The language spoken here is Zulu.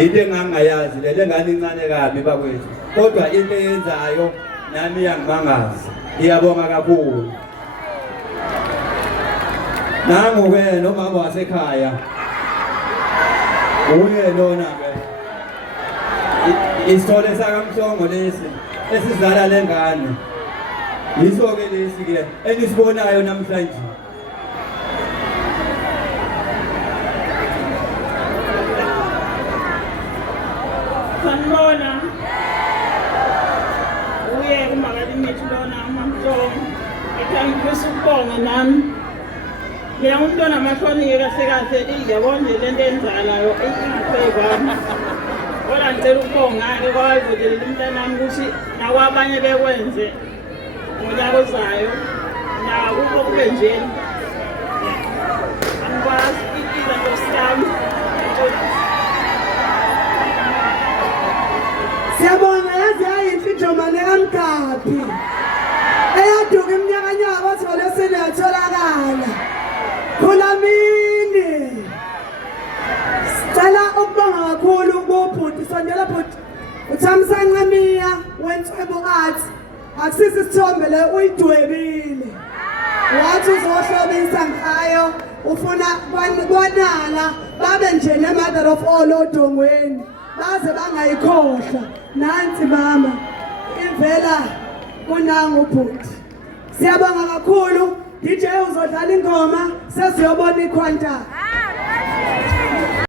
into engangayazi le ngane incane kabi bakwethu kodwa into eyenzayo nami iyangimangaza ngiyabonga kakhulu nangu ke nomama wasekhaya uye lona ke isithole sakamhlongo lesi esizala lengane yiso ke lesi ke enisibonayo namhlanje sanibona uye umakalimithu lona uMamhlongo ngithanda ukubonga nami mina umntwana amahlonike kahle kahle iyabona nje lento enzalayo ingiphekwami kodwa ngicela ukubonga-ke kwayivotelela umntanami ukuthi nakwabanye bekwenze ngonyaka ozayo nakuko kube njeni angikwazi izinto sami Siyabonga yazi yayinhle injomane kaMgaphi eyaduka iminyakanyaka bathole senetholakala Khulamini sicela ukubonga kakhulu kubhuti sondela bhuti uThamsanqamiya wentswebo athi akusisi isithombe le uyidwebile wathi uzohlobisa ngayo ufuna kwanala babe nje ne-mother of all odongweni baze bangayikhohlwa nansi mama ivela kunangu bhuti siyabonga kakhulu DJ uzodlala ingoma sesiyobona ikhwanta